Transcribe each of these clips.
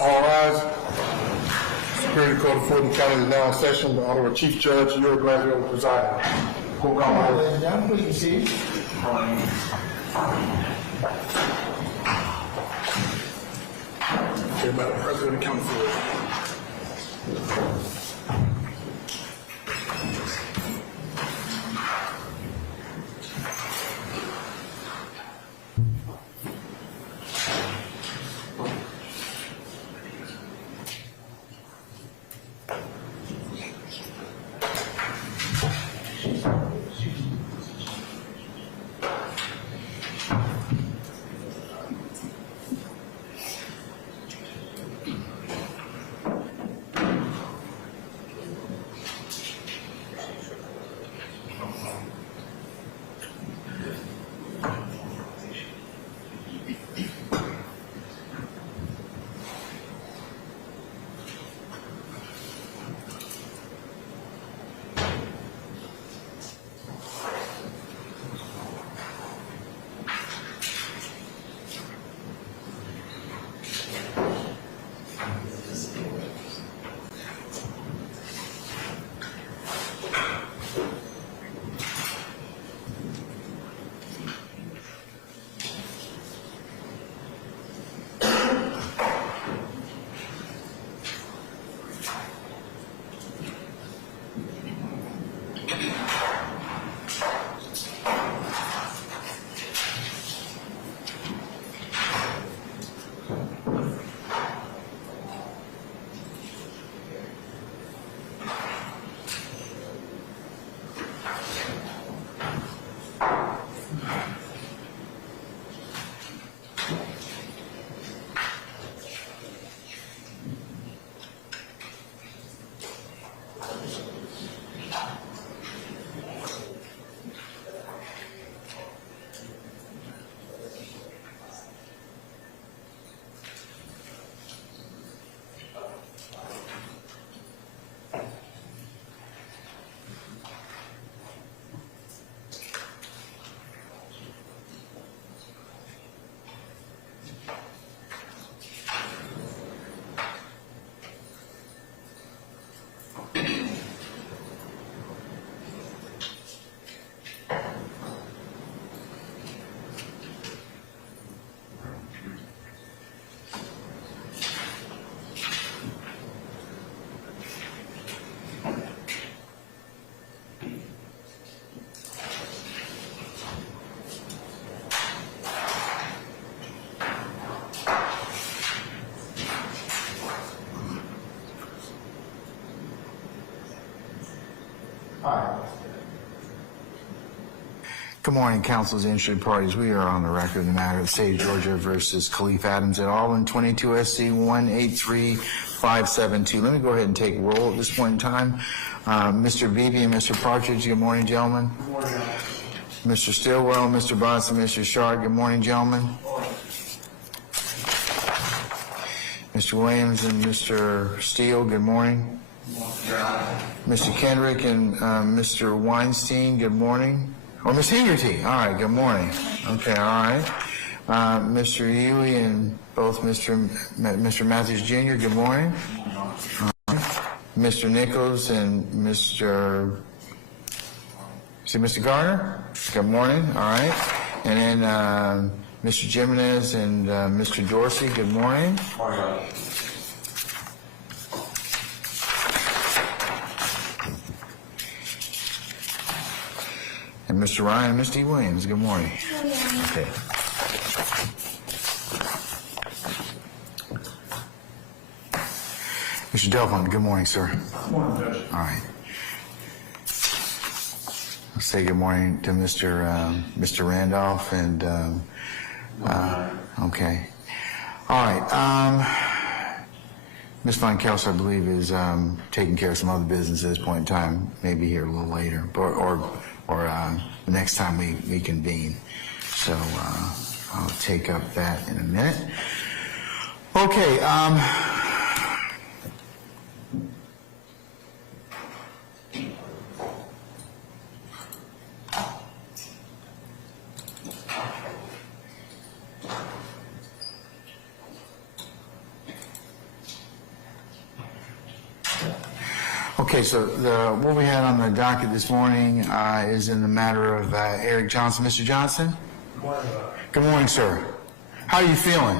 All rise. Superior Court of Fulton County is now in session. The Honorable Chief Judge, Jeffery will preside. Ladies and gentlemen, please be seated. Everybody, President of County Court. Good morning, council's interested parties. We are on the record in the matter of the state of Georgia versus Khalif Adams et al. in 22 SC 183572. Let me go ahead and take roll at this point in time. Mr. Beebe and Mr. Partridge, good morning, gentlemen. Good morning. Mr. Stillwell, Mr. Botts, and Mr. Shard, good morning, gentlemen. Mr. Williams and Mr. Steele, good morning. Mr. Kendrick and Mr. Weinstein, good morning. Oh, Ms. Hegarty, all right, good morning. Okay, all right. Mr. Ely and both Mr. Matthews Jr., good morning. Mr. Nichols and Mr. Garner, good morning, all right. And then Mr. Jimenez and Mr. Dorsey, good morning. And Mr. Ryan and Mr. E. Williams, good morning. Okay. Mr. Delphine, good morning, sir. Good morning, Judge. All right. Let's say good morning to Mr. Randolph and, okay. All right. Ms. Von Kels, I believe, is taking care of some other business at this point in time, maybe here a little later, or the next time we convene. So I'll take up that in a minute. Okay. Okay, so what we had on the docket this morning is in the matter of Eric Johnson. Mr. Johnson? Good morning. Good morning, sir. How are you feeling?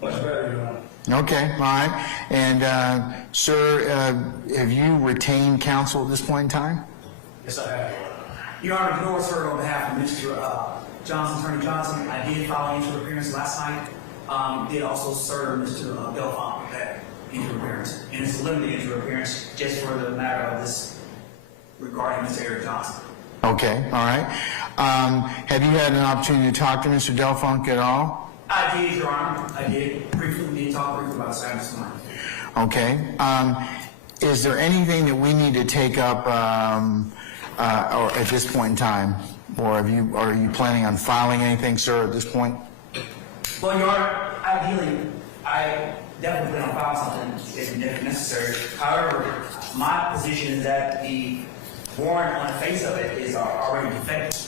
Much better, Your Honor. Okay, all right. And, sir, have you retained counsel at this point in time? Yes, I have. Your Honor, Your sir, on behalf of Mr. Johnson, Attorney Johnson, I did file an interim appearance last night. Did also serve Mr. Delphine with that interim appearance. And it's a limited interim appearance just for the matter of this regarding Mr. Eric Johnson. Okay, all right. Have you had an opportunity to talk to Mr. Delphine at all? I did, Your Honor. I did. We did talk briefly about Saturday this morning. Okay. Is there anything that we need to take up or at this point in time? Or are you planning on filing anything, sir, at this point? Well, Your Honor, ideally, I definitely plan on filing something if necessary. However, my position is that the warrant on the face of it is already defective.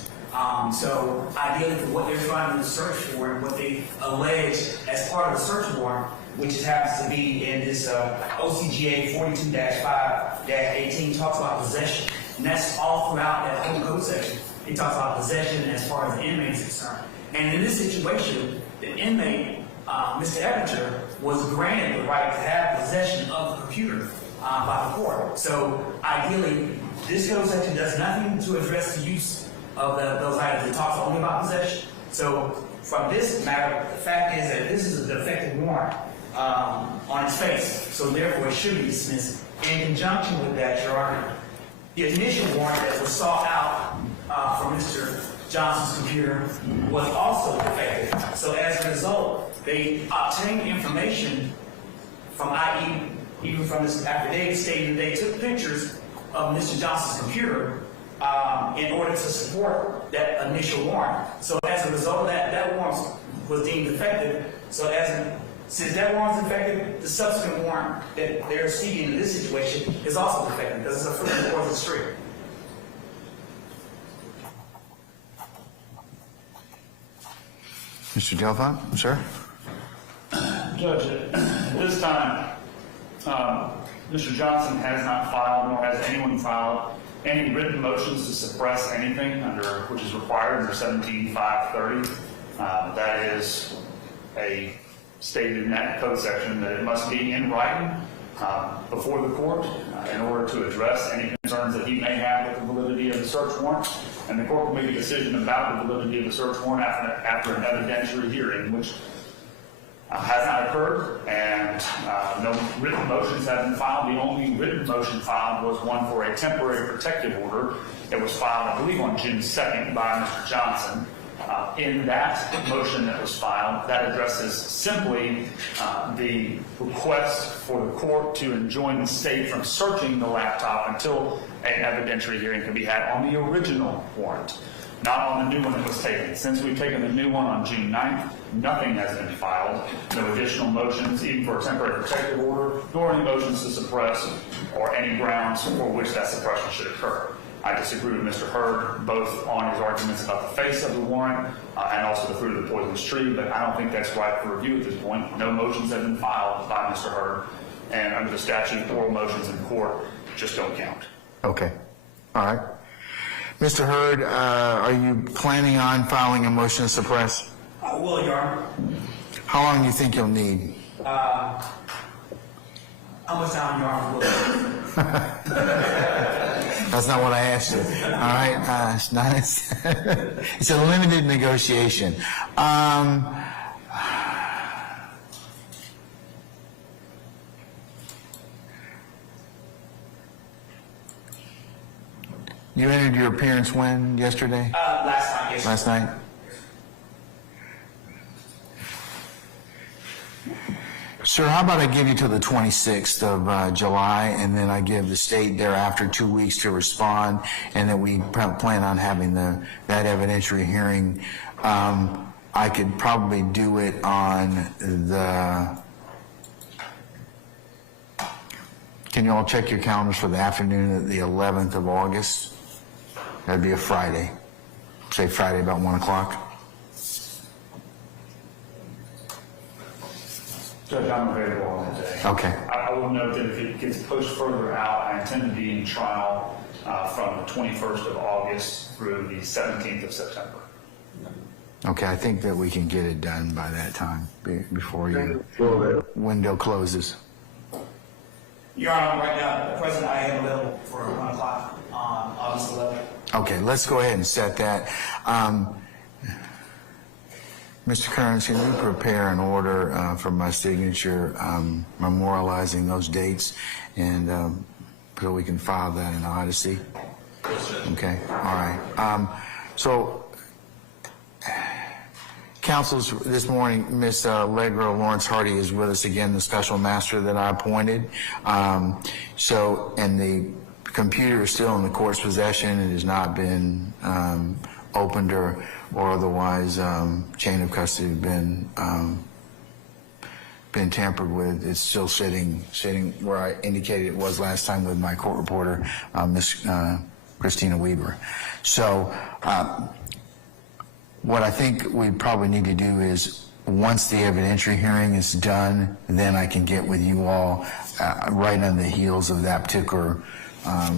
So ideally, for what they're trying to search for and what they allege as part of the search warrant, which happens to be in this OCGA 42-5-18, talks about possession. And that's all throughout that whole code section. It talks about possession as far as the inmate is concerned. And in this situation, the inmate, Mr. Epinger, was granted the right to have possession of the computer by the court. So ideally, this code section does nothing to address the use of those items. It talks only about possession. So from this matter, the fact is that this is a defective warrant on its face. So therefore, it should be dismissed. In conjunction with that, Your Honor, the initial warrant that was sought out from Mr. Johnson's computer was also defective. So as a result, they obtained information from IE, even from this affidavit stating they took pictures of Mr. Johnson's computer in order to support that initial warrant. So as a result of that, that warrant was deemed defective. So since that warrant's defective, the subsequent warrant that they're seeking in this situation is also defective because it's a foot in the course of the street. Mr. Delphine, sir? Judge, at this time, Mr. Johnson has not filed, nor has anyone filed, any written motions to suppress anything which is required under 17-530. That is a stated in that code section that it must be in writing before the court in order to address any concerns that he may have with the validity of the search warrant. And the court will make a decision about the validity of the search warrant after an evidentiary hearing, which has not occurred, and no written motions have been filed. The only written motion filed was one for a temporary protective order that was filed, I believe, on June 2nd by Mr. Johnson. In that motion that was filed, that addresses simply the request for the court to enjoin the state from searching the laptop until an evidentiary hearing can be had on the original warrant, not on the new one that was taken. Since we've taken the new one on June 9th, nothing has been filed, no additional motions, even for a temporary protective order, nor any motions to suppress or any grounds for which that suppression should occur. I disagree with Mr. Hurd, both on his arguments about the face of the warrant and also the fruit of the poisonous tree, but I don't think that's right for review at this point. No motions have been filed by Mr. Hurd, and under the statute, oral motions in court just don't count. Okay. All right. Mr. Hurd, are you planning on filing a motion to suppress? I will, Your Honor. How long do you think you'll need? How much time, Your Honor, will That's not what I asked you. All right. It's not. It's a limited negotiation. You entered your appearance when? Yesterday? last night, yes. Last night? Sir, how about I give you till the 26th of July, and then I give the state thereafter 2 weeks to respond, and then we plan on having that evidentiary hearing. I could probably do it on the... Can you all check your calendars for the afternoon of the 11th of August? That'd be a Friday. Say Friday about 1 o'clock. Judge, I'm available on that day. Okay. I will note that if it gets pushed further out, I intend to be in trial from the 21st of August through the 17th of September. Okay, I think that we can get it done by that time, before your window closes. Your Honor, right now, at present, I am available for 1 o'clock on August 11th. Okay, let's go ahead and set that. Mr. Kearns, can you prepare an order for my signature memorializing those dates, and so we can file that in Odyssey? Okay, all right. So, counsels, this morning, Ms. Allegra Lawrence Hardy is with us again, the special master that I appointed. And the computer is still in the court's possession. It has not been opened or otherwise chain of custody been tampered with. It's still sitting where I indicated it was last time with my court reporter, Ms. Christina Weaver. So what I think we probably need to do is, once the evidentiary hearing is done, then I can get with you all right on the heels of that particular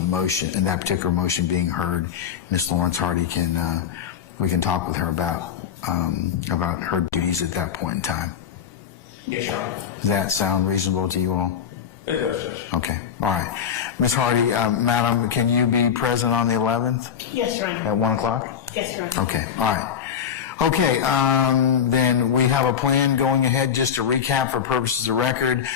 motion, and that particular motion being heard. Ms. Lawrence Hardy can, we can talk with her about her duties at that point in time. Yes, Your Honor. Does that sound reasonable to you all? It does, Judge. Okay, all right. Ms. Hardy, Madam, can you be present on the 11th Yes, Your Honor. at 1 o'clock? Yes, Your Honor. Okay, all right. Okay, then we have a plan going ahead. Just to recap for purposes of record,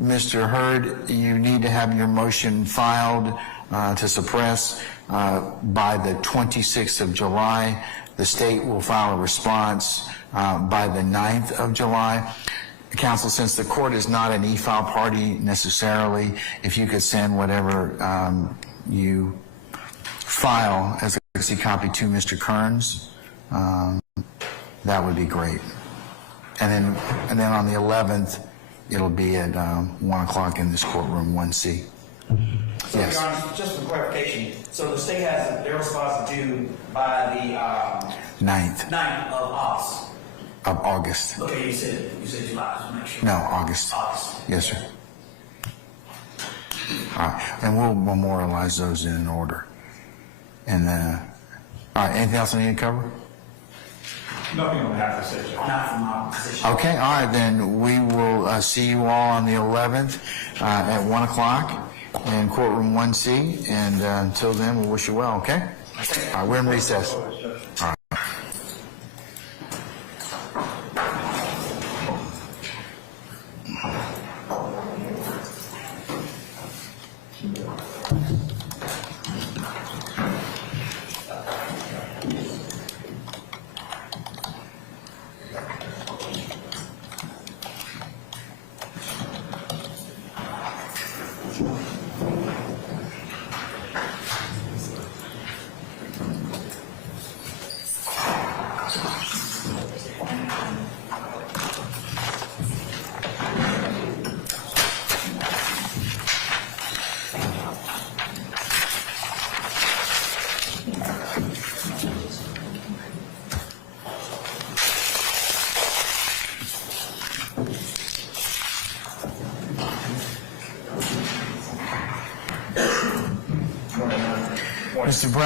Mr. Hurd, you need to have your motion filed to suppress by the 26th of July. The state will file a response by the 9th of July. Counsel, since the court is not an e-file party necessarily, if you could send whatever you file as a courtesy copy to Mr. Kearns, that would be great. And then on the 11th, it'll be at 1 o'clock in this courtroom, 1C. So, Yes. Your Honor, just for clarification, so the state has their response due by the 9th 9th of August. of August. Okay, you said July, just make sure. No, August. August. Yes, sir. All right, and we'll memorialize those in an order. And all right, anything else I need to cover? Nothing on behalf of the state, Judge. Not from my position. Okay, all right, then we will see you all on the 11th at 1 o'clock in courtroom 1C, and until then, we'll wish you well, okay? All right, we're in recess. All right. Mr. Brown.